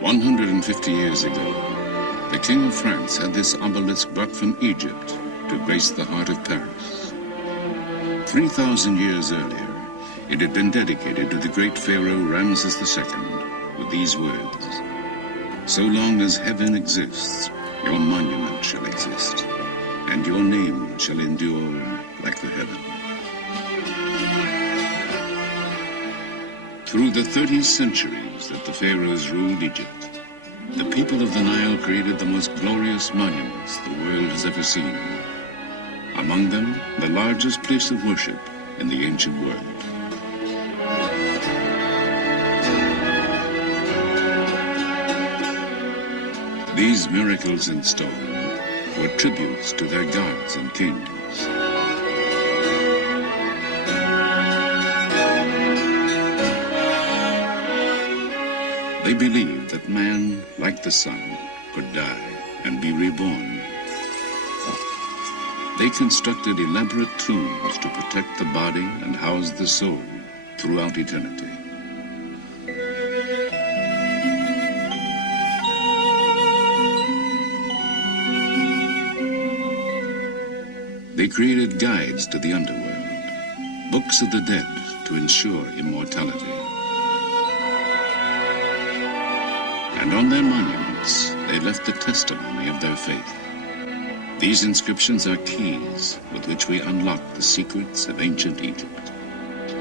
150 years ago, the King of France had this obelisk brought from Egypt to grace the heart of Paris. 3,000 years earlier, it had been dedicated to the great pharaoh Ramses II with these words: "So long as heaven exists, your monument shall exist, and your name shall endure like the heaven." Through the 30 centuries that the pharaohs ruled Egypt, the people of the Nile created the most glorious monuments the world has ever seen. Among them, the largest place of worship in the ancient world. These miracles in stone were tributes to their gods and kings. They believed that man, like the sun, could die and be reborn. They constructed elaborate tombs to protect the body and house the soul throughout eternity. They created guides to the underworld, books of the dead to ensure immortality. And on their monuments, they left the testimony of their faith. These inscriptions are keys with which we unlock the secrets of ancient Egypt.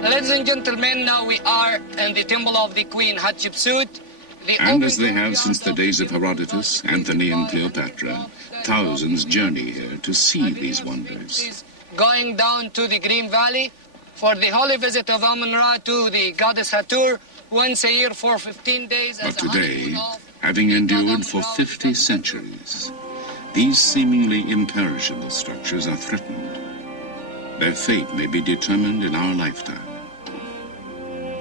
Ladies and gentlemen, now we are in the temple of the Queen Hatshepsut. And as they have since the days of Herodotus, Antony, and Cleopatra, thousands journey here to see these wonders. Going down to the Green Valley for the holy visit of Amun-Ra to the goddess Hathor once a year for 15 days. But today, having endured for 50 centuries, these seemingly imperishable structures are threatened. Their fate may be determined in our lifetime.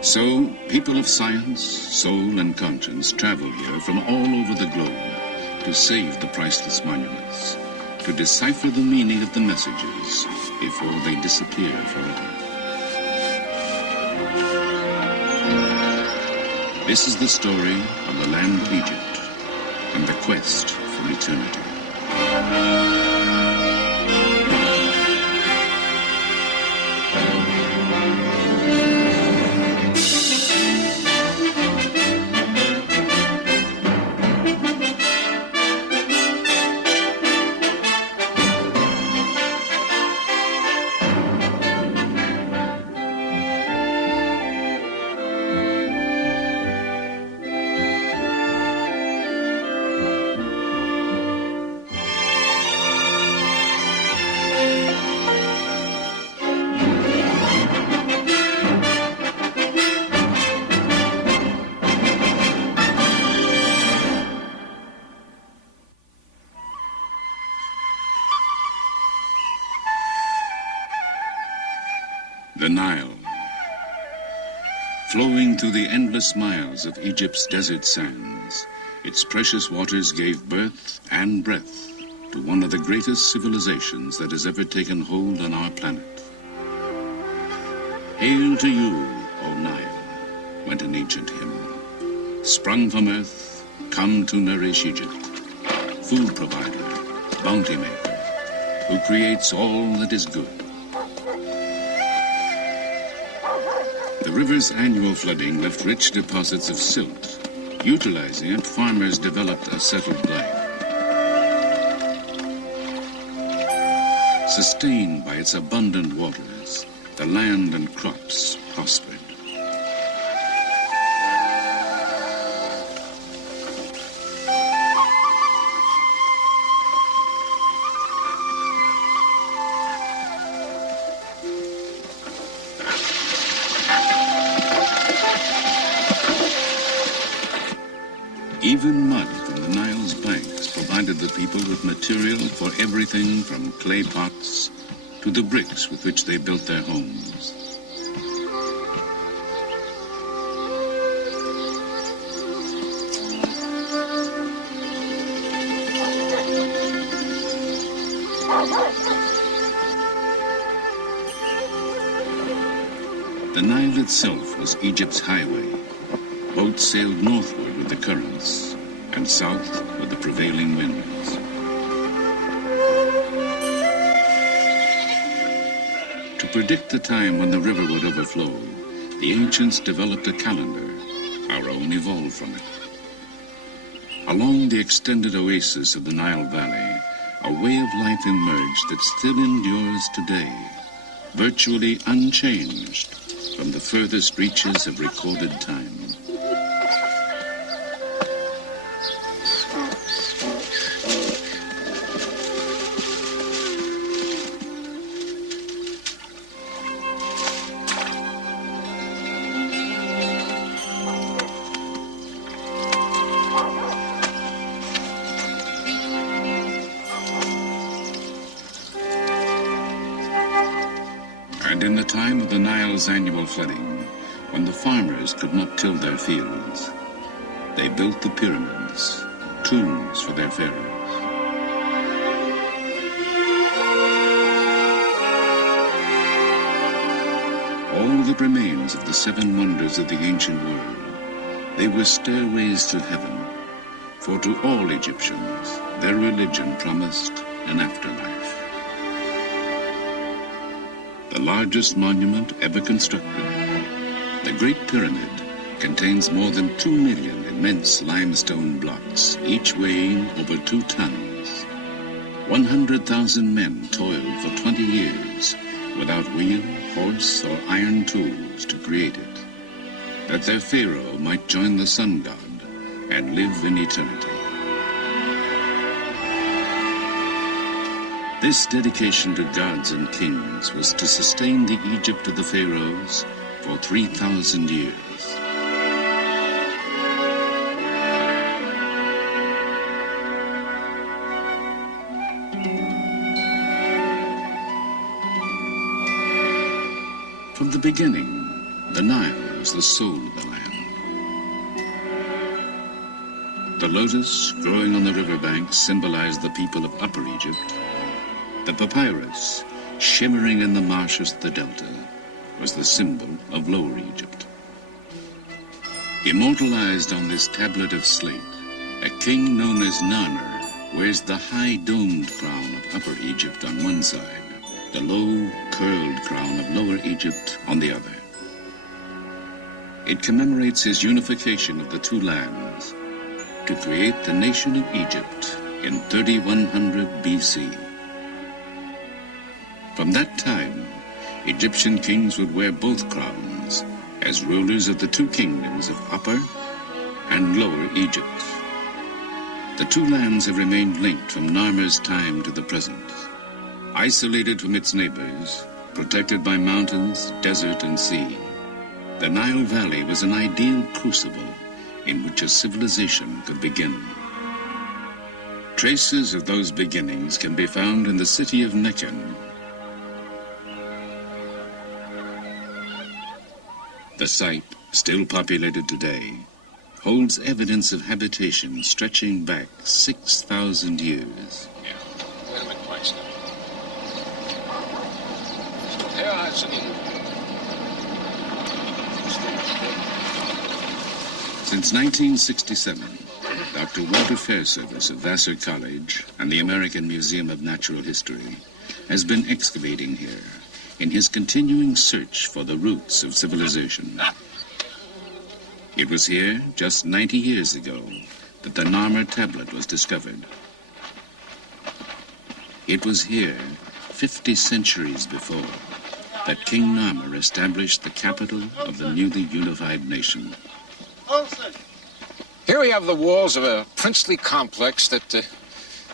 So, people of science, soul, and conscience travel here from all over the globe to save the priceless monuments, to decipher the meaning of the messages before they disappear forever. This is the story of the land of Egypt and the quest for eternity. The Nile, flowing through the endless miles of Egypt's desert sands, its precious waters gave birth and breath to one of the greatest civilizations that has ever taken hold on our planet. Hail to you, O Nile, went an ancient hymn. Sprung from earth, come to nourish Egypt, food provider, bounty maker, who creates all that is good. The river's annual flooding left rich deposits of silt. Utilizing it, farmers developed a settled life. Sustained by its abundant waters, the land and crops prospered. Even mud from the Nile's banks provided the people with material for everything from clay pots to the bricks with which they built their homes. The Nile itself was Egypt's highway. Boats sailed northward with with the currents and south with the prevailing winds. To predict the time when the river would overflow, the ancients developed a calendar. Our own evolved from it. Along the extended oasis of the Nile Valley, a way of life emerged that still endures today, virtually unchanged from the furthest reaches of recorded time. And in the time of the Nile's annual flooding, when the farmers could not till their fields, they built the pyramids, tombs for their pharaohs. All that remains of the seven wonders of the ancient world, they were stairways to heaven, for to all Egyptians, their religion promised an afterlife. The largest monument ever constructed, the Great Pyramid, contains more than 2 million immense limestone blocks, each weighing over 2 tons. 100,000 men toiled for 20 years without wheel, horse, or iron tools to create it, that their pharaoh might join the sun god and live in eternity. This dedication to gods and kings was to sustain the Egypt of the pharaohs for 3,000 years. From the beginning, the Nile was the soul of the land. The lotus growing on the riverbanks symbolized the people of Upper Egypt. The papyrus, shimmering in the marshes of the delta, was the symbol of Lower Egypt. Immortalized on this tablet of slate, a king known as Narmer wears the high domed crown of Upper Egypt on one side, the low, curled crown of Lower Egypt on the other. It commemorates his unification of the two lands to create the nation of Egypt in 3100 BC. From that time, Egyptian kings would wear both crowns as rulers of the two kingdoms of Upper and Lower Egypt. The two lands have remained linked from Narmer's time to the present. Isolated from its neighbors, protected by mountains, desert, and sea, the Nile Valley was an ideal crucible in which a civilization could begin. Traces of those beginnings can be found in the city of Meccan. The site, still populated today, holds evidence of habitation stretching back 6,000 years. Since 1967, Dr. Walter Fairservice of Vassar College and the American Museum of Natural History has been excavating here in his continuing search for the roots of civilization. It was here, just 90 years ago, that the Narmer tablet was discovered. It was here, 50 centuries before, that King Narmer established the capital of the newly unified nation. Here we have the walls of a princely complex that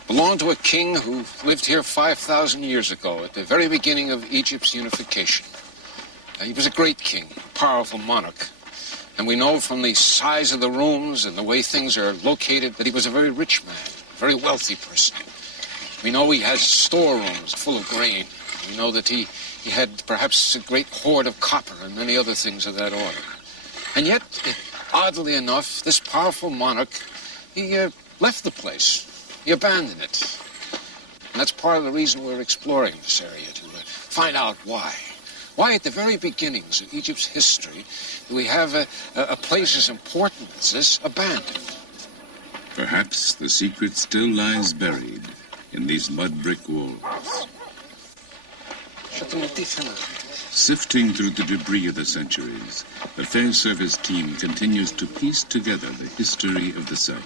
belonged to a king who lived here 5,000 years ago at the very beginning of Egypt's unification. He was a great king, a powerful monarch. And we know from the size of the rooms and the way things are located that he was a very rich man, a very wealthy person. We know he has storerooms full of grain. We know that he had perhaps a great hoard of copper and many other things of that order. And yet, oddly enough, this powerful monarch, he left the place. He abandoned it. And that's part of the reason we're exploring this area, to find out why. Why, at the very beginnings of Egypt's history, do we have a place as important as this abandoned? Perhaps the secret still lies buried in these mud brick walls. Sifting through the debris of the centuries, the Fair Service team continues to piece together the history of the site.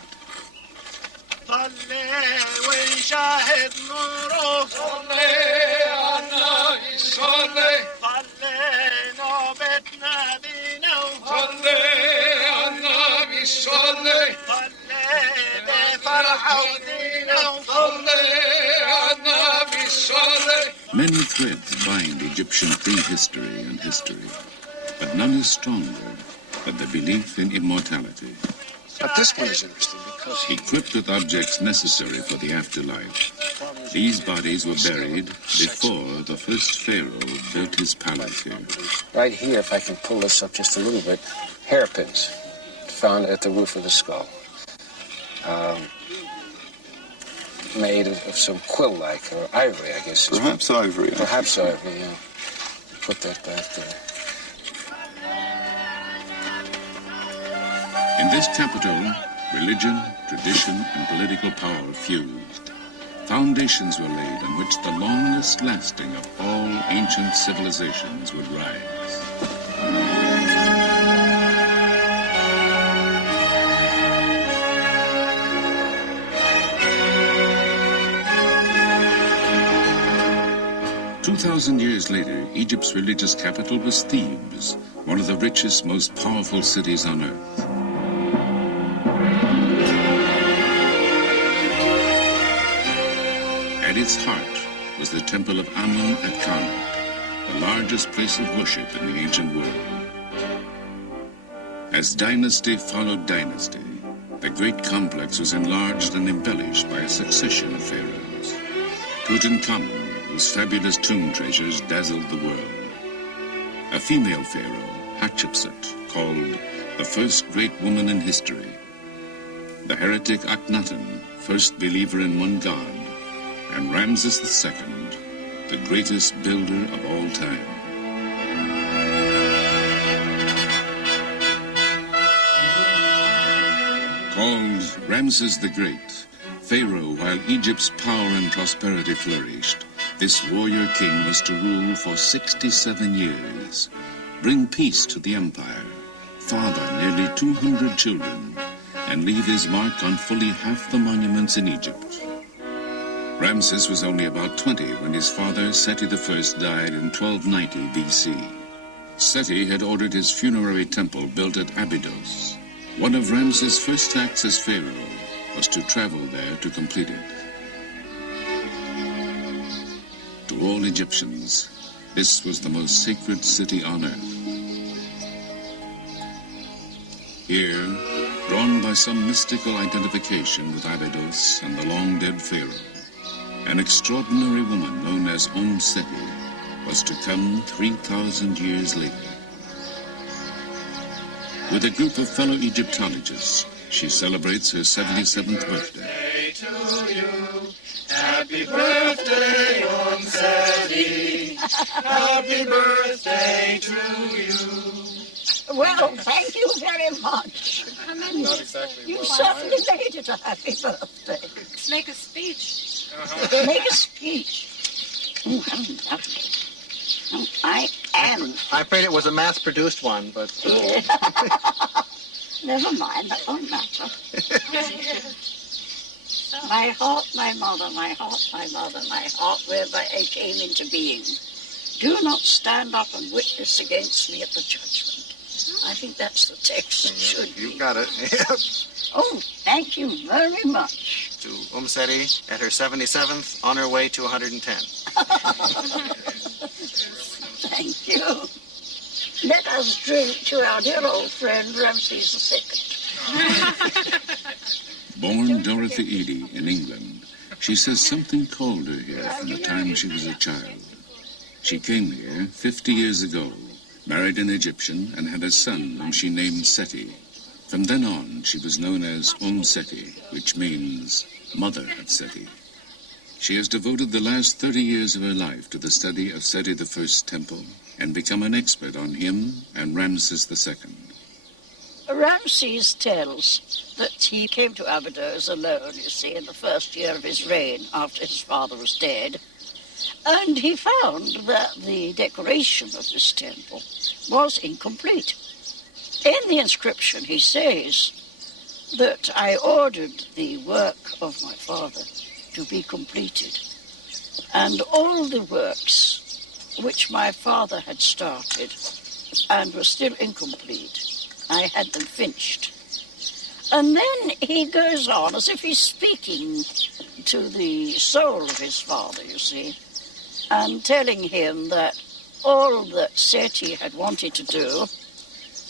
Many threads bind Egyptian prehistory and history, but none is stronger than the belief in immortality. But this one is interesting because Equipped with objects necessary for the afterlife, these bodies were buried before the first pharaoh built his palace here. right here, if I can pull this up just a little bit, hairpins found at the roof of the skull. Made of some quill-like, or ivory, I guess. Perhaps ivory. Perhaps ivory, yeah. Put that back there. In this capital, religion, tradition, and political power fused. Foundations were laid on which the longest lasting of all ancient civilizations would rise. 2,000 years later, Egypt's religious capital was Thebes, one of the richest, most powerful cities on earth. At its heart was the temple of Amun at Karnak, the largest place of worship in the ancient world. As dynasty followed dynasty, the great complex was enlarged and embellished by a succession of pharaohs. Tutankhamun, whose fabulous tomb treasures dazzled the world. A female pharaoh, Hatshepsut, called the first great woman in history. The heretic Akhenaten, first believer in one god. And Ramses II, the greatest builder of all time. Called Ramses the Great, Pharaoh while Egypt's power and prosperity flourished, this warrior king was to rule for 67 years, bring peace to the empire, father nearly 200 children, and leave his mark on fully half the monuments in Egypt. Ramses was only about 20 when his father, Seti I, died in 1290 BC. Seti had ordered his funerary temple built at Abydos. One of Ramses' first acts as pharaoh was to travel there to complete it. To all Egyptians, this was the most sacred city on earth. Here, drawn by some mystical identification with Abydos and the long-dead pharaoh, an extraordinary woman known as Seti was to come 3,000 years later. With a group of fellow Egyptologists, she celebrates her 77th birthday. To you. Happy birthday, Seti. Happy birthday to you. Well, thank you very much. You certainly made it a happy birthday. Let's make a speech. Make a speech. Oh, how lovely. Oh, I am. I'm afraid it was a mass-produced one, but... Never mind, that won't matter. My heart, my mother, my heart, my mother, my heart, whereby I came into being. Do not stand up and witness against me at the judgment. I think that's the text that should be. You got it. Oh, thank you very much. To Seti at her 77th, on her way to 110. Thank you. Let us drink to our dear old friend Ramses II. Born Dorothy Eady in England, she says something called her here from the time she was a child. She came here 50 years ago, married an Egyptian, and had a son whom she named Seti. From then on, she was known as Seti, which means Mother of Seti. She has devoted the last 30 years of her life to the study of Seti I's temple and become an expert on him and Ramses II. Ramses tells that he came to Abydos alone, you see, in the first year of his reign after his father was dead. And he found that the decoration of this temple was incomplete. In the inscription he says that I ordered the work of my father to be completed, and all the works which my father had started and were still incomplete, I had them finished. And then he goes on as if he's speaking to the soul of his father, you see, and telling him that all that Seti had wanted to do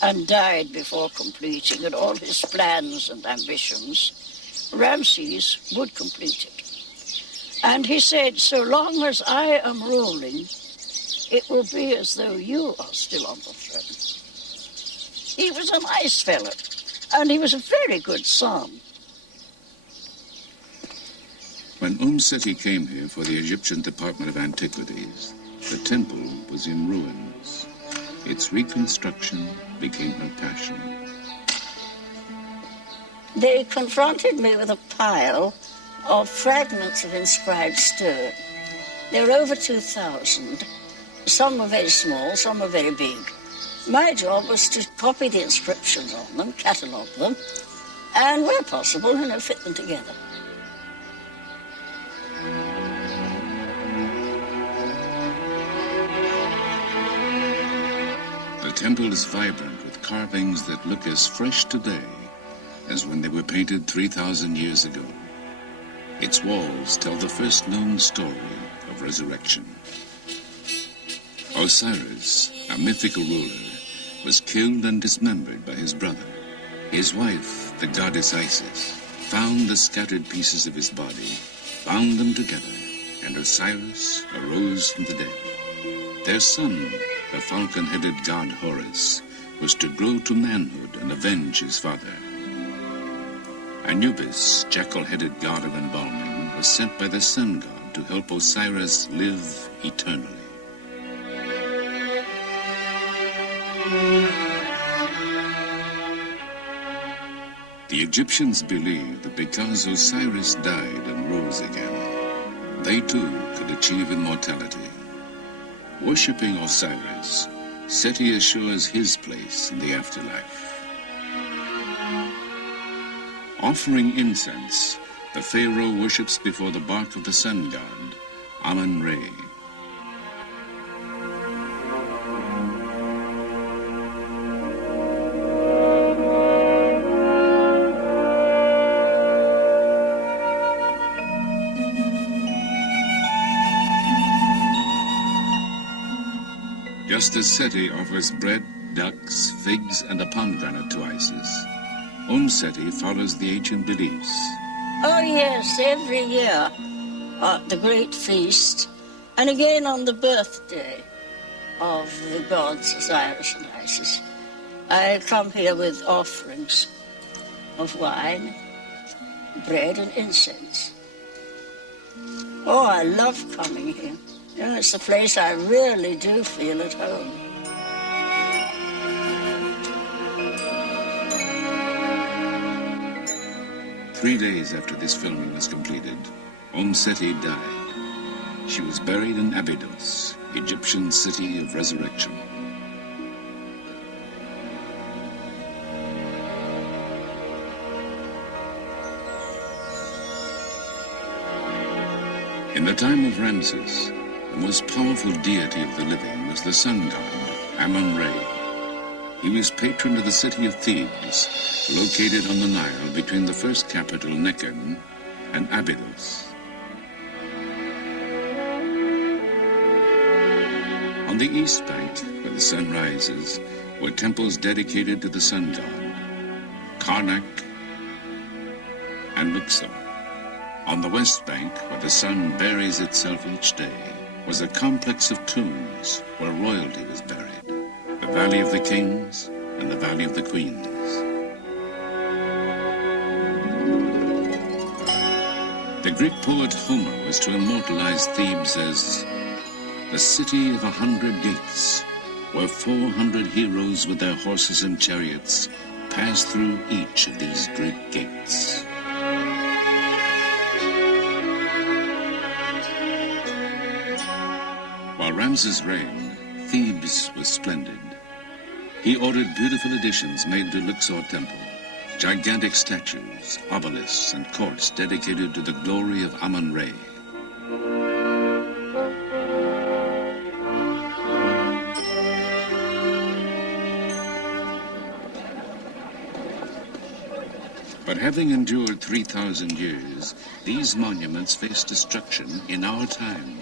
and died before completing, and all his plans and ambitions, Ramses would complete it. And he said, so long as I am ruling, it will be as though you are still on the throne. He was a nice fellow, and he was a very good son. When Seti came here for the Egyptian Department of Antiquities, the temple was in ruins. Its reconstruction became her passion. They confronted me with a pile of fragments of inscribed stone. There were over 2,000. Some were very small, some were very big. My job was to copy the inscriptions on them, catalogue them, and where possible, fit them together. The temple is vibrant with carvings that look as fresh today as when they were painted 3,000 years ago. Its walls tell the first known story of resurrection. Osiris, a mythical ruler, was killed and dismembered by his brother. His wife, the goddess Isis, found the scattered pieces of his body, bound them together, and Osiris arose from the dead. Their son, the falcon-headed god Horus, was to grow to manhood and avenge his father. Anubis, jackal-headed god of embalming, was sent by the sun god to help Osiris live eternally. The Egyptians believed that because Osiris died and rose again, they too could achieve immortality. Worshipping Osiris, Seti assures his place in the afterlife. Offering incense, the pharaoh worships before the bark of the sun god, Amun-Re. Just as Seti offers bread, ducks, figs, and a pomegranate to Isis, Seti follows the ancient beliefs. Oh, yes, every year at the great feast, and again on the birthday of the gods Osiris and Isis, I come here with offerings of wine, bread, and incense. Oh, I love coming here. It's a place I really do feel at home. Three days after this filming was completed, Seti died. She was buried in Abydos, Egyptian city of resurrection. In the time of Ramses, the most powerful deity of the living was the sun god, Amun-Re. He was patron of the city of Thebes, located on the Nile between the first capital, Nekhen, and Abydos. On the east bank, where the sun rises, were temples dedicated to the sun god, Karnak and Luxor. On the west bank, where the sun buries itself each day, was a complex of tombs where royalty was buried, the Valley of the Kings and the Valley of the Queens. The Greek poet Homer was to immortalize Thebes as the city of 100 gates, where 400 heroes with their horses and chariots pass through each of these great gates. While Ramses reigned, Thebes was splendid. He ordered beautiful additions made to Luxor Temple, gigantic statues, obelisks, and courts dedicated to the glory of Amun-Re. But having endured 3,000 years, these monuments face destruction in our time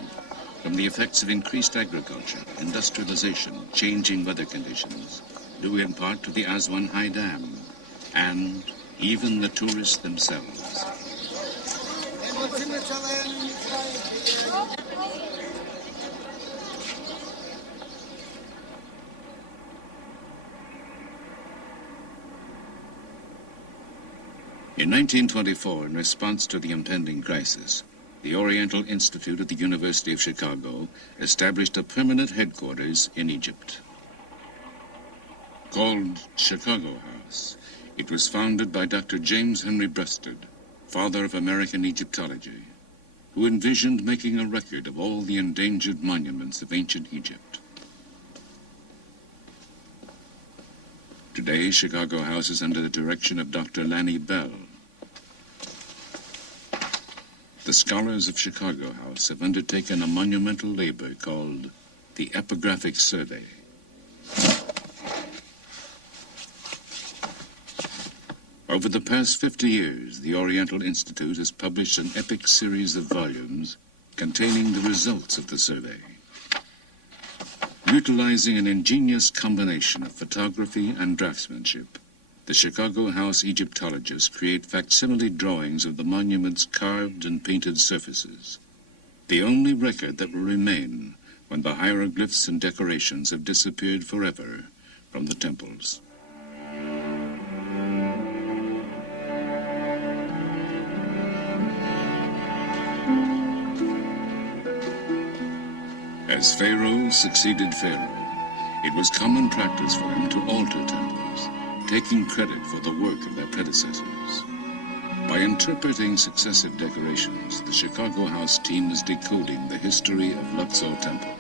from the effects of increased agriculture, industrialization, changing weather conditions, due in part to the Aswan High Dam, and even the tourists themselves. In 1924, in response to the impending crisis, the Oriental Institute at the University of Chicago established a permanent headquarters in Egypt. Called Chicago House, it was founded by Dr. James Henry Breasted, father of American Egyptology, who envisioned making a record of all the endangered monuments of ancient Egypt. Today, Chicago House is under the direction of Dr. Lanny Bell. The scholars of Chicago House have undertaken a monumental labor called the Epigraphic Survey. Over the past 50 years, the Oriental Institute has published an epic series of volumes containing the results of the survey. Utilizing an ingenious combination of photography and draftsmanship, the Chicago House Egyptologists create facsimile drawings of the monument's carved and painted surfaces, the only record that will remain when the hieroglyphs and decorations have disappeared forever from the temples. As Pharaoh succeeded Pharaoh, it was common practice for them to alter temples, taking credit for the work of their predecessors. By interpreting successive decorations, the Chicago House team is decoding the history of Luxor Temple.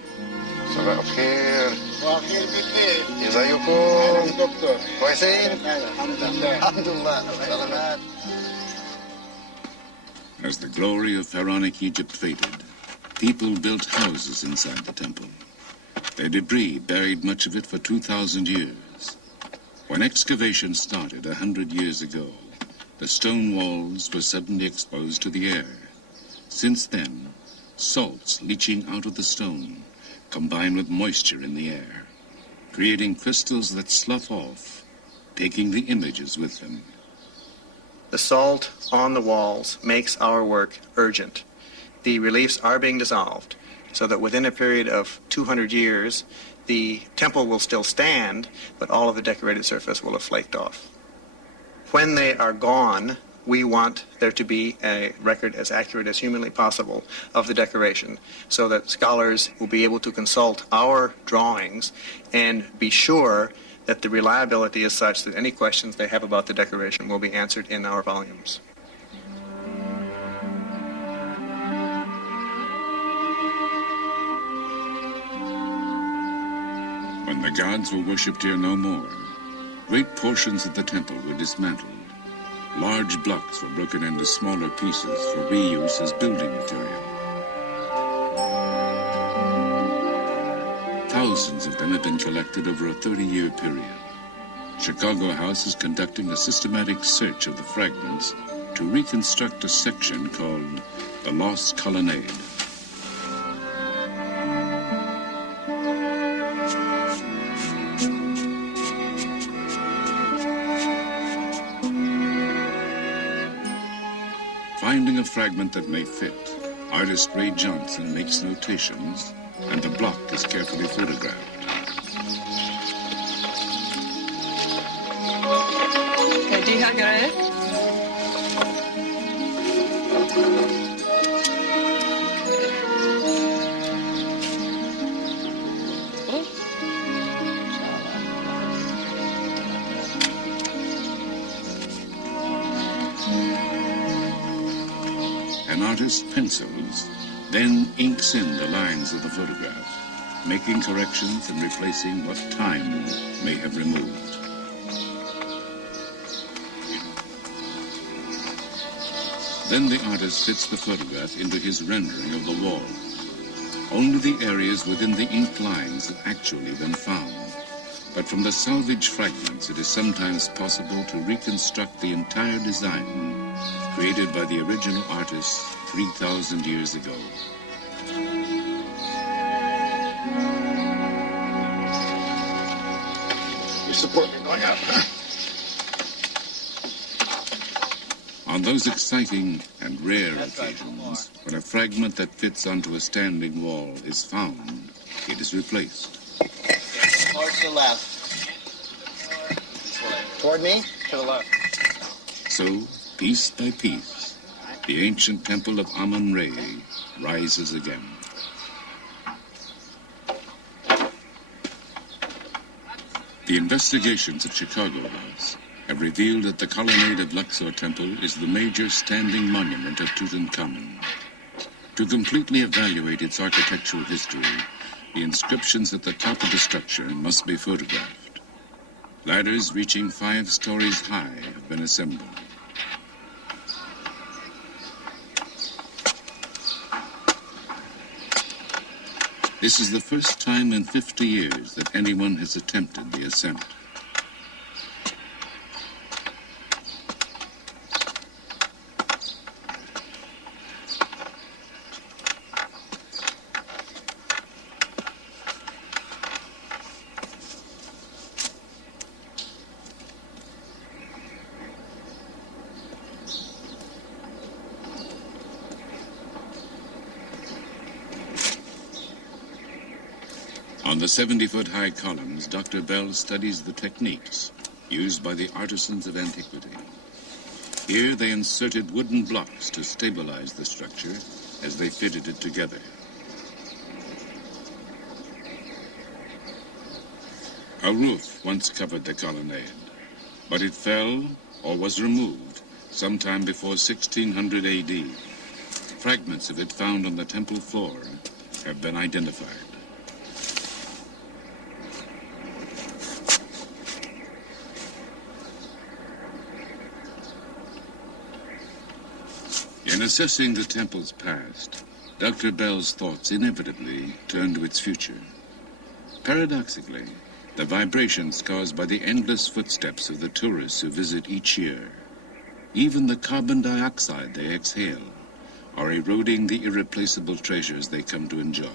صباح الخير. صباح الخير بيبي. ازيكم؟ دكتور. كويسين؟ الحمد لله. سلامات. As the glory of pharaonic Egypt faded, people built houses inside the temple. Their debris buried much of it for 2,000 years. When excavation started 100 years ago, the stone walls were suddenly exposed to the air. Since then, salts leaching out of the stone combine with moisture in the air, creating crystals that slough off, taking the images with them. The salt on the walls makes our work urgent. The reliefs are being dissolved, so that within a period of 200 years, the temple will still stand, but all of the decorated surface will have flaked off. When they are gone, we want there to be a record as accurate as humanly possible of the decoration, so that scholars will be able to consult our drawings and be sure that the reliability is such that any questions they have about the decoration will be answered in our volumes. When the gods were worshipped here no more, great portions of the temple were dismantled. Large blocks were broken into smaller pieces for reuse as building material. Thousands of them have been collected over a 30-year period. Chicago House is conducting a systematic search of the fragments to reconstruct a section called the Lost Colonnade. Finding a fragment that may fit, artist Ray Johnson makes notations, and the block is carefully photographed. Kan du ha greie? an artist pencils, then inks in the lines of the photograph, making corrections and replacing what time may have removed. Then the artist fits the photograph into his rendering of the wall. Only the areas within the inked lines have actually been found. But from the salvaged fragments, it is sometimes possible to reconstruct the entire design created by the original artist 3,000 years ago. You support me going up? On those exciting and rare occasions, when a fragment that fits onto a standing wall is found, it is replaced. More to the left. Toward me? To the left. So, piece by piece, the ancient temple of Amun-Re rises again. The investigations at Chicago House have revealed that the colonnade of Luxor Temple is the major standing monument of Tutankhamun. To completely evaluate its architectural history, the inscriptions at the top of the structure must be photographed. Ladders reaching 5 stories high have been assembled. This is the first time in 50 years that anyone has attempted the ascent. On the 70-foot-high columns, Dr. Bell studies the techniques used by the artisans of antiquity. Here they inserted wooden blocks to stabilize the structure as they fitted it together. A roof once covered the colonnade, but it fell or was removed sometime before 1600 AD. Fragments of it found on the temple floor have been identified. In assessing the temple's past, Dr. Bell's thoughts inevitably turn to its future. Paradoxically, the vibrations caused by the endless footsteps of the tourists who visit each year, even the carbon dioxide they exhale, are eroding the irreplaceable treasures they come to enjoy.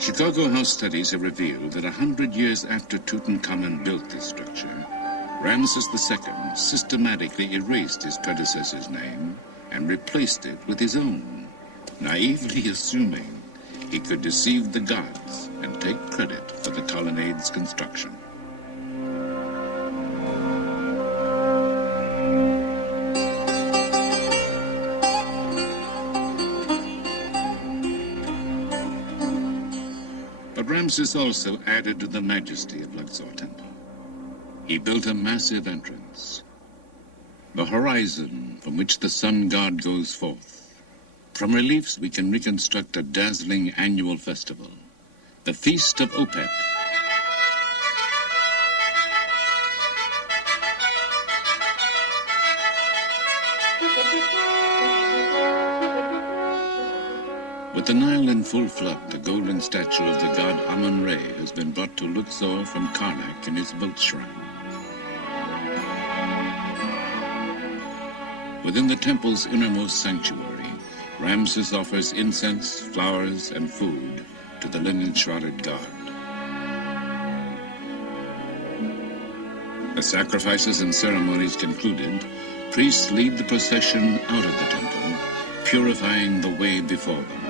Chicago House studies have revealed that 100 years after Tutankhamun built this structure, Ramses II systematically erased his predecessor's name and replaced it with his own, naively assuming he could deceive the gods and take credit for the colonnade's construction. Ramses also added to the majesty of Luxor Temple. He built a massive entrance, the horizon from which the sun god goes forth. From reliefs we can reconstruct a dazzling annual festival, the Feast of Opet. With the Nile in full flood, the golden statue of the god Amun-Re has been brought to Luxor from Karnak in his boat shrine. Within the temple's innermost sanctuary, Ramses offers incense, flowers, and food to the linen-shrouded god. The sacrifices and ceremonies concluded, priests lead the procession out of the temple, purifying the way before them.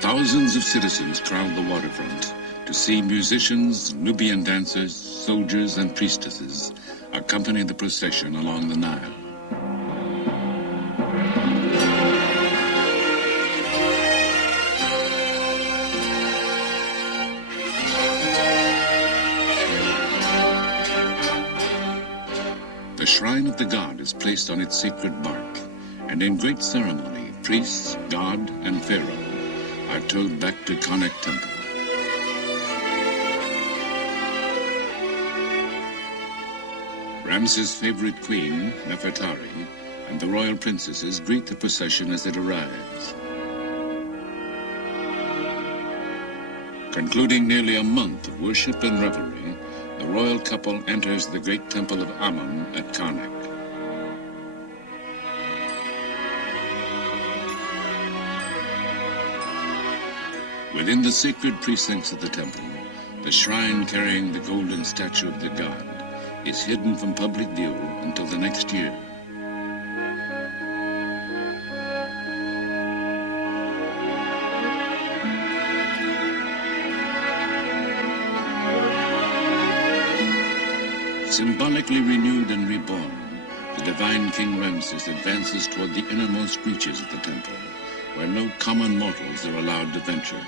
Thousands of citizens crowd the waterfront to see musicians, Nubian dancers, soldiers, and priestesses accompany the procession along the Nile. The shrine of the god is placed on its sacred bark, and in great ceremony, priests, god, and pharaoh are towed back to Karnak Temple. Ramses' favorite queen, Nefertari, and the royal princesses greet the procession as it arrives. Concluding nearly a month of worship and revelry, the royal couple enters the great temple of Amun at Karnak. Within the sacred precincts of the temple, the shrine carrying the golden statue of the god is hidden from public view until the next year. Symbolically renewed and reborn, the divine King Ramses advances toward the innermost reaches of the temple, where no common mortals are allowed to venture.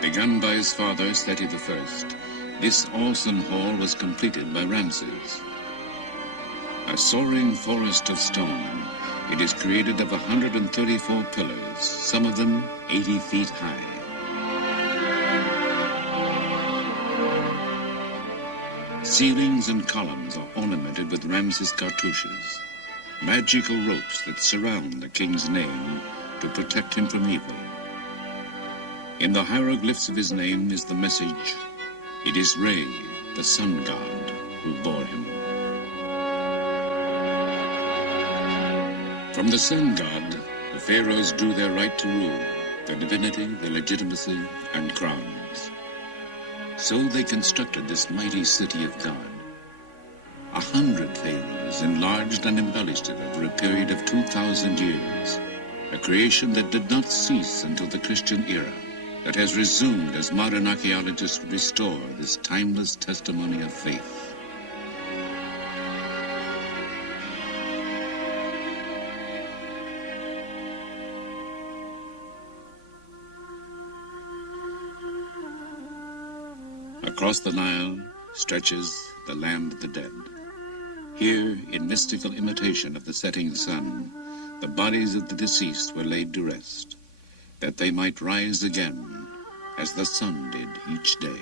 Begun by his father, Seti I, this awesome hall was completed by Ramses. A soaring forest of stone, it is created of 134 pillars, some of them 80 feet high. Ceilings and columns are ornamented with Ramses cartouches, magical ropes that surround the king's name to protect him from evil. In the hieroglyphs of his name is the message, "It is Re, the sun god, who bore him." From the sun god, the pharaohs drew their right to rule, their divinity, their legitimacy, and crowns. So they constructed this mighty city of God. 100 pharaohs enlarged and embellished it over a period of 2,000 years, a creation that did not cease until the Christian era, that has resumed as modern archaeologists restore this timeless testimony of faith. Across the Nile stretches the land of the dead. Here, in mystical imitation of the setting sun, the bodies of the deceased were laid to rest, that they might rise again as the sun did each day.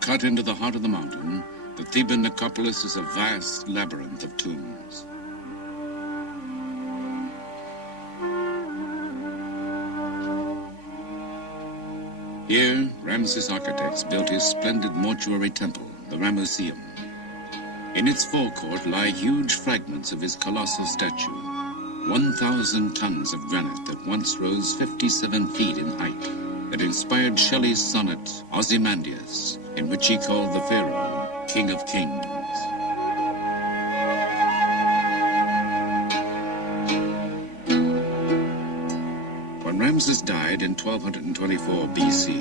Cut into the heart of the mountain, the Theban necropolis is a vast labyrinth of tombs. Here, Ramses' architects built his splendid mortuary temple, the Ramesseum. In its forecourt lie huge fragments of his colossal statue, 1,000 tons of granite that once rose 57 feet in height, that inspired Shelley's sonnet, Ozymandias, in which he called the pharaoh King of Kings. When Ramses died in 1224 BC,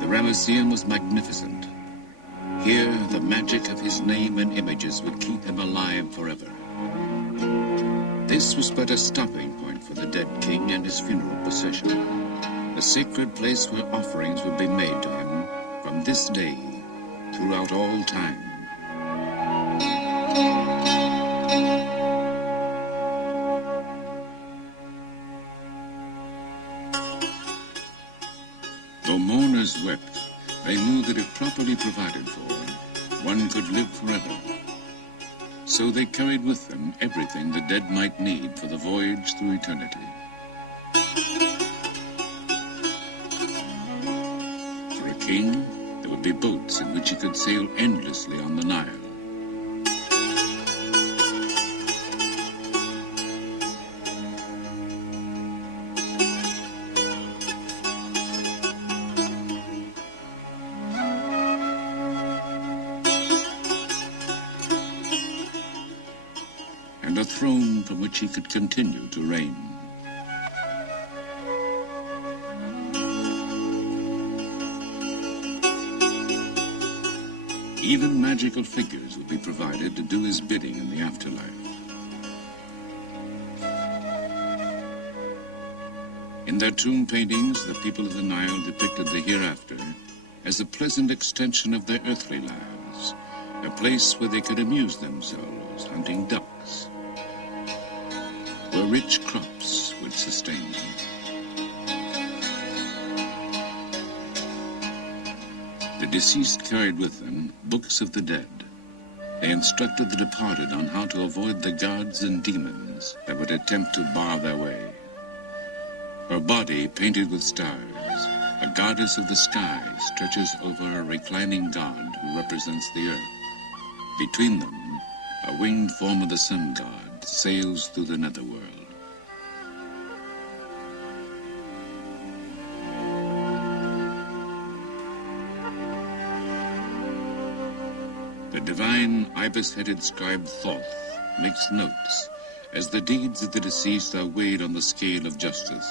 the Ramesseum was magnificent. Here, the magic of his name and images would keep him alive forever. This was but a stopping point for the dead king and his funeral procession, a sacred place where offerings would be made to him from this day throughout all time. Though mourners wept, they knew that if properly provided for, one could live forever. So they carried with them everything the dead might need for the voyage through eternity. For a king, there would be boats in which he could sail endlessly on the Nile. And a throne from which he could continue to reign. Even magical figures will be provided to do his bidding in the afterlife. In their tomb paintings, the people of the Nile depicted the hereafter as a pleasant extension of their earthly lives, a place where they could amuse themselves hunting ducks, where rich crops would sustain them. The deceased carried with them books of the dead. They instructed the departed on how to avoid the gods and demons that would attempt to bar their way. Her body, painted with stars, a goddess of the sky, stretches over a reclining god who represents the earth. Between them, a winged form of the sun god sails through the netherworld. The divine ibis-headed scribe Thoth makes notes as the deeds of the deceased are weighed on the scale of justice.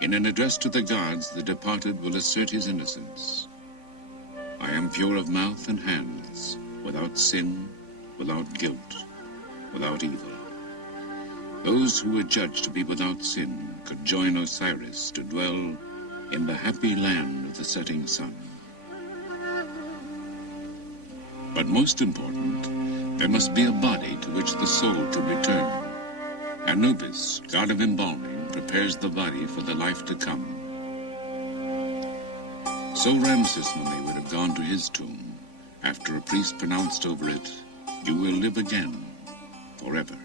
In an address to the gods, the departed will assert his innocence. I am pure of mouth and hands, without sin, without guilt, without evil. Those who were judged to be without sin could join Osiris to dwell in the happy land of the setting sun. But most important, there must be a body to which the soul could return. Anubis, god of embalming, prepares the body for the life to come. So Ramses' mummy would have gone to his tomb after a priest pronounced over it, "You will live again, forever."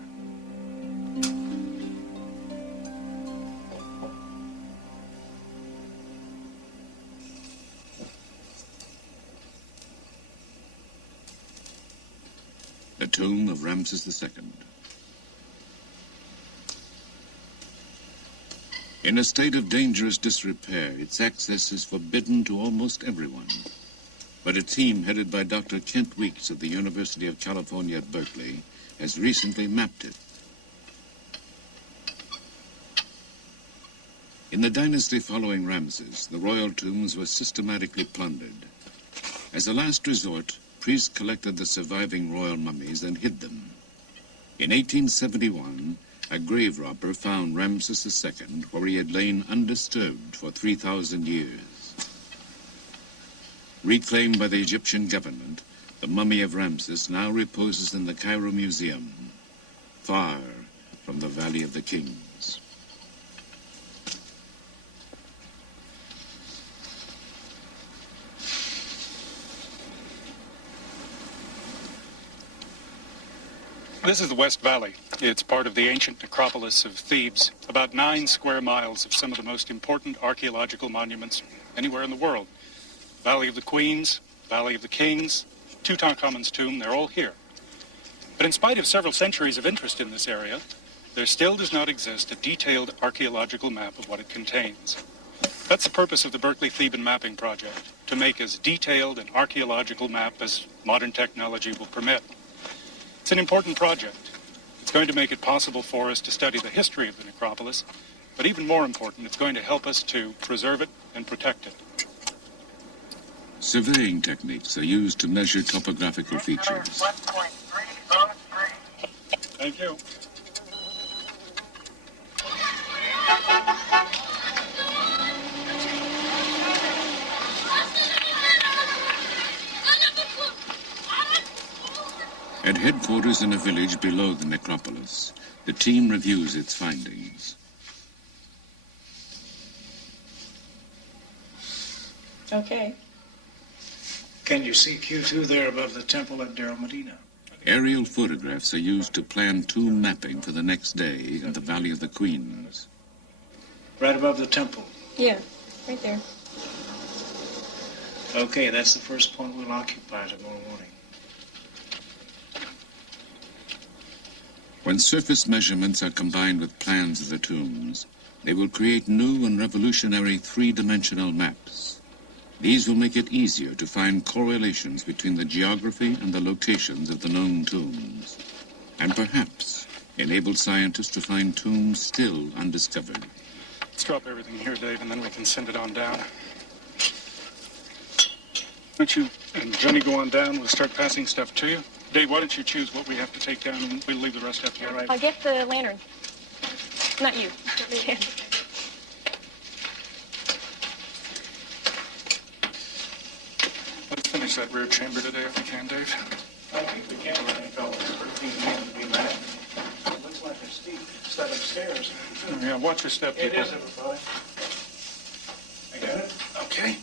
The tomb of Ramses II. In a state of dangerous disrepair, its access is forbidden to almost everyone. But a team headed by Dr. Kent Weeks of the University of California at Berkeley has recently mapped it. In the dynasty following Ramses, the royal tombs were systematically plundered. As a last resort, priests collected the surviving royal mummies and hid them. In 1871, a grave robber found Ramses II where he had lain undisturbed for 3,000 years. Reclaimed by the Egyptian government, the mummy of Ramses now reposes in the Cairo Museum, far from the Valley of the Kings. This is the West Valley. It's part of the ancient necropolis of Thebes, about 9 square miles of some of the most important archaeological monuments anywhere in the world. Valley of the Queens, Valley of the Kings, Tutankhamun's tomb, they're all here. But in spite of several centuries of interest in this area, there still does not exist a detailed archaeological map of what it contains. That's the purpose of the Berkeley Theban Mapping Project, to make as detailed an archaeological map as modern technology will permit. It's an important project. It's going to make it possible for us to study the history of the necropolis, but even more important, it's going to help us to preserve it and protect it. Surveying techniques are used to measure topographical features. Thank you. At headquarters in a village below the necropolis, the team reviews its findings. Okay. Can you see Q2 there above the temple at Deir Medina? Aerial photographs are used to plan tomb mapping for the next day in the Valley of the Queens. Right above the temple. Yeah, right there. Okay, that's the first point we'll occupy tomorrow morning. When surface measurements are combined with plans of the tombs, they will create new and revolutionary three-dimensional maps. These will make it easier to find correlations between the geography and the locations of the known tombs, and perhaps enable scientists to find tombs still undiscovered. Let's drop everything here, Dave, and then we can send it on down. Why don't you and Johnny go on down? We'll start passing stuff to you. Dave, why don't you choose what we have to take down, and we'll leave the rest up here. All right. I'll get the lantern. Not you. Me. Let's finish that rear chamber today if we can, Dave. I think we can, fellas. 13 men to be back. Looks like a steep set of stairs. Yeah, watch your step, people. It is, everybody. I got it? Okay.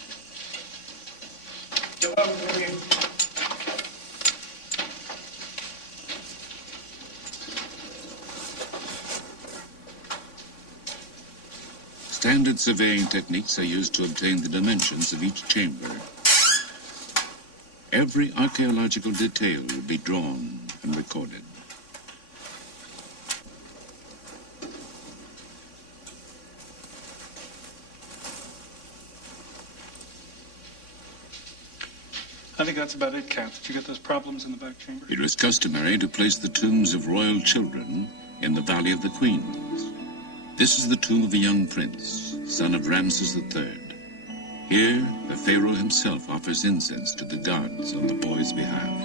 Get up, baby. Standard surveying techniques are used to obtain the dimensions of each chamber. Every archaeological detail will be drawn and recorded. I think that's about it, Kath. Did you get those problems in the back chamber? It was customary to place the tombs of royal children in the Valley of the Queens. This is the tomb of a young prince, son of Ramses III. Here, the pharaoh himself offers incense to the gods on the boy's behalf.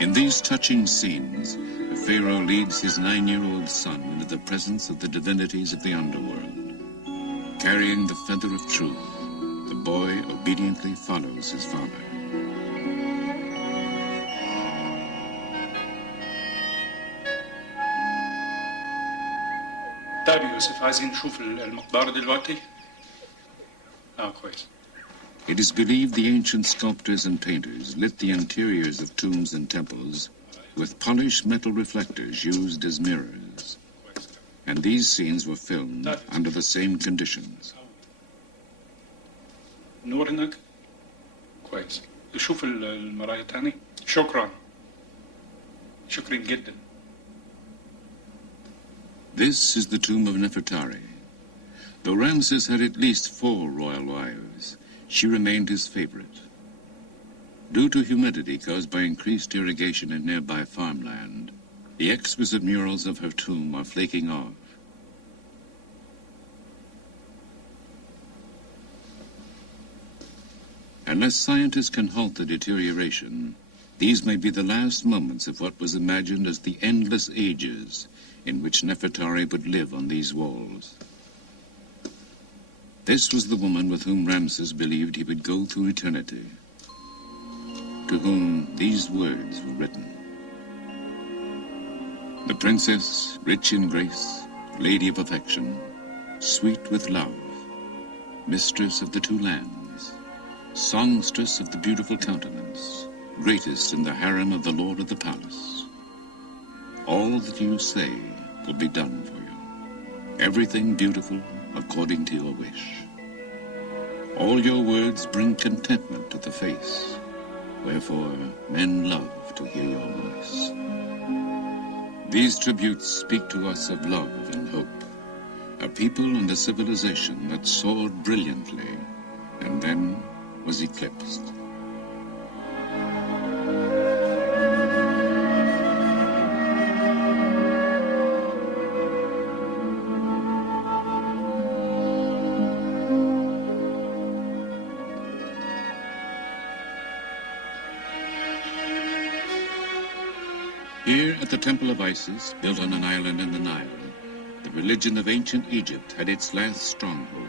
In these touching scenes, the pharaoh leads his 9-year-old son into the presence of the divinities of the underworld. Carrying the feather of truth, the boy obediently follows his father. طيب يوسف عايزين نشوف المقبرة دلوقتي؟ كويس. It is believed the ancient sculptors and painters lit the interiors of tombs and temples with polished metal reflectors used as mirrors. And these scenes were filmed under the same conditions. نور هناك؟ كويس. شوف المراية تاني. شكرا. شكرا جدا. This is the tomb of Nefertari. Though Ramses had at least 4 royal wives, she remained his favorite. Due to humidity caused by increased irrigation in nearby farmland, the exquisite murals of her tomb are flaking off. Unless scientists can halt the deterioration, these may be the last moments of what was imagined as the endless ages in which Nefertari would live on these walls. This was the woman with whom Ramses believed he would go through eternity, to whom these words were written. The princess, rich in grace, lady of affection, sweet with love, mistress of the 2 lands, songstress of the beautiful countenance, greatest in the harem of the lord of the palace. All that you say will be done for you. Everything beautiful according to your wish. All your words bring contentment to the face, wherefore men love to hear your voice. These tributes speak to us of love and hope, a people and a civilization that soared brilliantly and then was eclipsed. Here at the Temple of Isis, built on an island in the Nile, the religion of ancient Egypt had its last stronghold.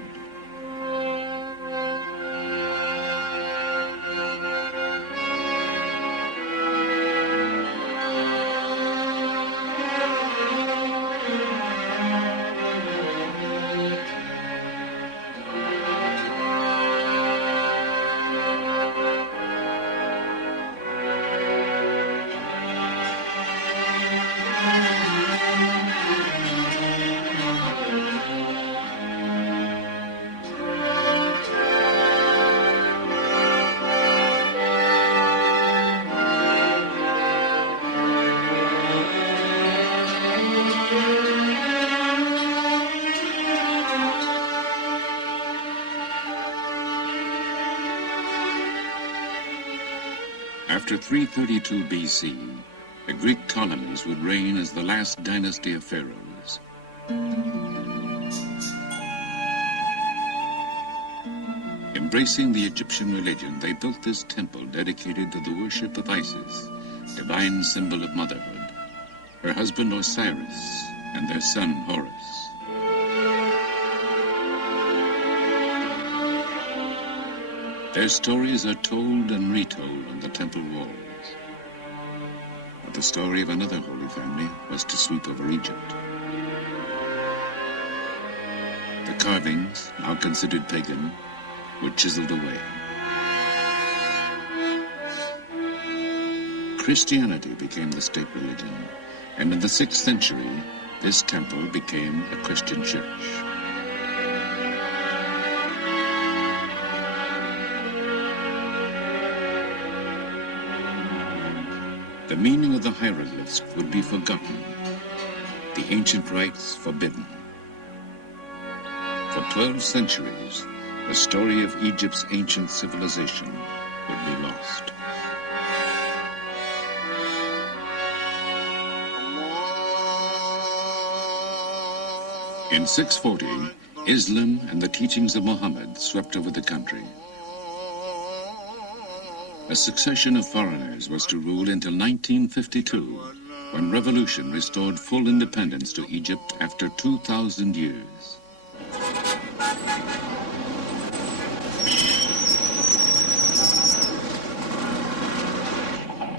After 332 BC, the Greek Ptolemies would reign as the last dynasty of pharaohs. Embracing the Egyptian religion, they built this temple dedicated to the worship of Isis, divine symbol of motherhood, her husband Osiris, and their son Horus. Their stories are told and retold on the temple walls. But the story of another holy family was to sweep over Egypt. The carvings, now considered pagan, were chiseled away. Christianity became the state religion, and in the 6th century, this temple became a Christian church. The meaning of the hieroglyphs would be forgotten, the ancient rites forbidden. For 12 centuries, the story of Egypt's ancient civilization would be lost. In 640, Islam and the teachings of Muhammad swept over the country. A succession of foreigners was to rule until 1952, when revolution restored full independence to Egypt after 2,000 years.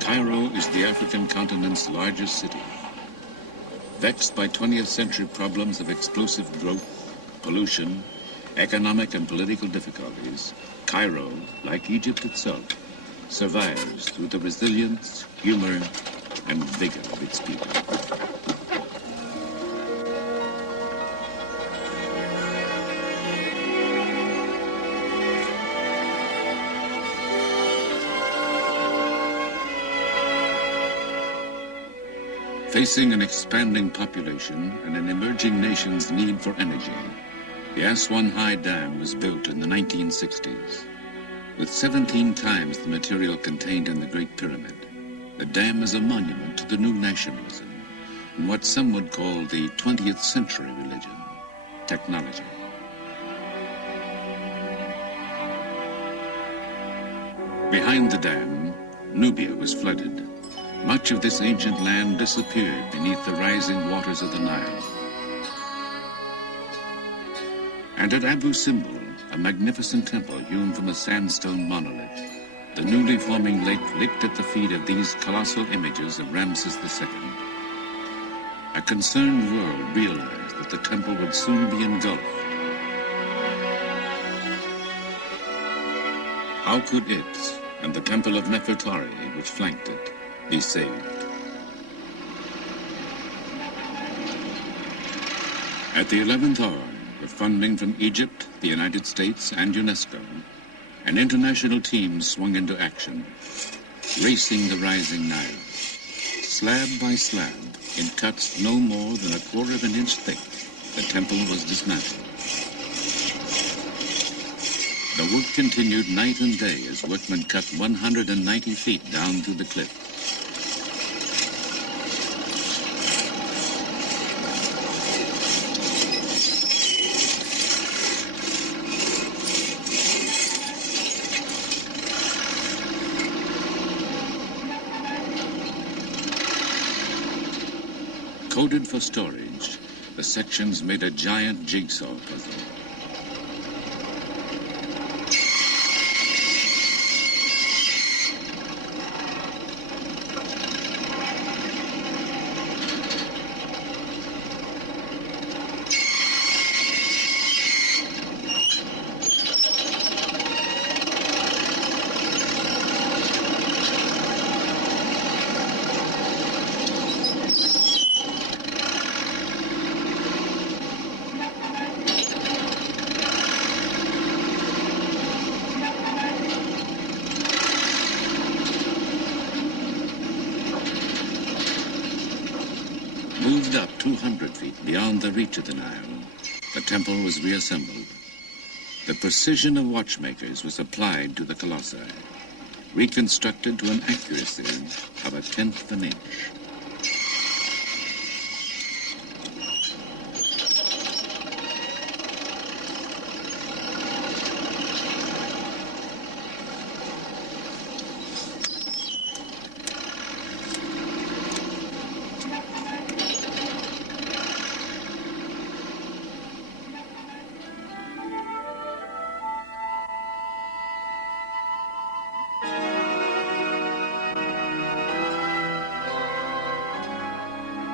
Cairo is the African continent's largest city. Vexed by 20th century problems of explosive growth, pollution, economic and political difficulties, Cairo, like Egypt itself, survives through the resilience, humor, and vigor of its people. Facing an expanding population and an emerging nation's need for energy, the Aswan High Dam was built in the 1960s. With 17 times the material contained in the Great Pyramid, the dam is a monument to the new nationalism and what some would call the 20th century religion, technology. Behind the dam, Nubia was flooded. Much of this ancient land disappeared beneath the rising waters of the Nile. And at Abu Simbel, a magnificent temple hewn from a sandstone monolith, the newly forming lake licked at the feet of these colossal images of Ramses II. A concerned world realized that the temple would soon be engulfed. How could it, and the temple of Nefertari, which flanked it, be saved? At the 11th hour, with funding from Egypt, the United States, and UNESCO, an international team swung into action, racing the rising Nile. Slab by slab, in cuts no more than 1/4 of an inch thick, the temple was dismantled. The work continued night and day as workmen cut 190 feet down through the cliff. Coded for storage, the sections made a giant jigsaw puzzle. Moved up 200 feet beyond the reach of the Nile, the temple was reassembled. The precision of watchmakers was applied to the colossi, reconstructed to an accuracy of 1/10 of an inch.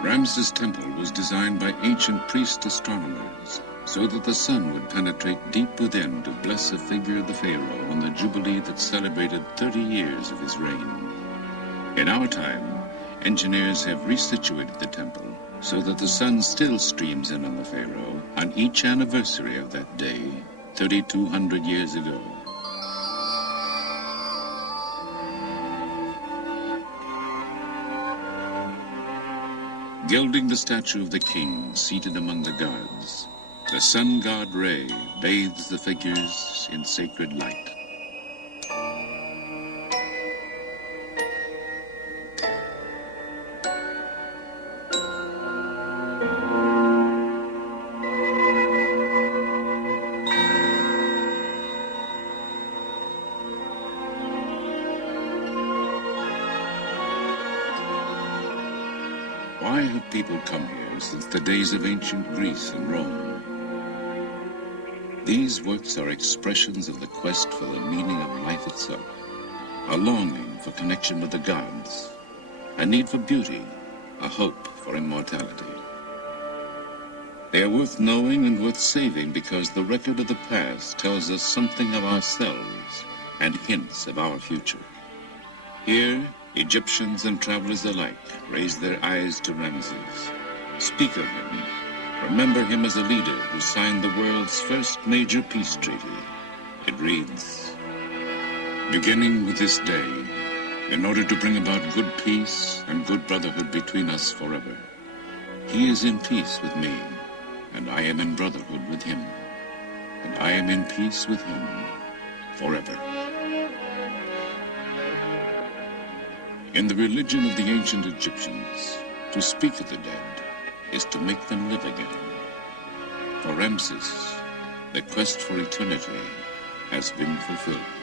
Ramses' temple was designed by ancient priest astronomers so that the sun would penetrate deep within to bless a figure of the pharaoh on the jubilee that celebrated 30 years of his reign. In our time, engineers have resituated the temple so that the sun still streams in on the pharaoh on each anniversary of that day, 3,200 years ago. Gilding the statue of the king seated among the gods, the sun god Re bathes the figures in sacred light. Why have people come here since the days of ancient Greece and Rome? These works are expressions of the quest for the meaning of life itself, a longing for connection with the gods, a need for beauty, a hope for immortality. They are worth knowing and worth saving because the record of the past tells us something of ourselves and hints of our future. Here, Egyptians and travelers alike raise their eyes to Ramses, speak of him, remember him as a leader who signed the world's first major peace treaty. It reads, "Beginning with this day, in order to bring about good peace and good brotherhood between us forever, he is in peace with me, and I am in brotherhood with him, and I am in peace with him forever." In the religion of the ancient Egyptians, to speak of the dead is to make them live again. For Ramses, the quest for eternity has been fulfilled.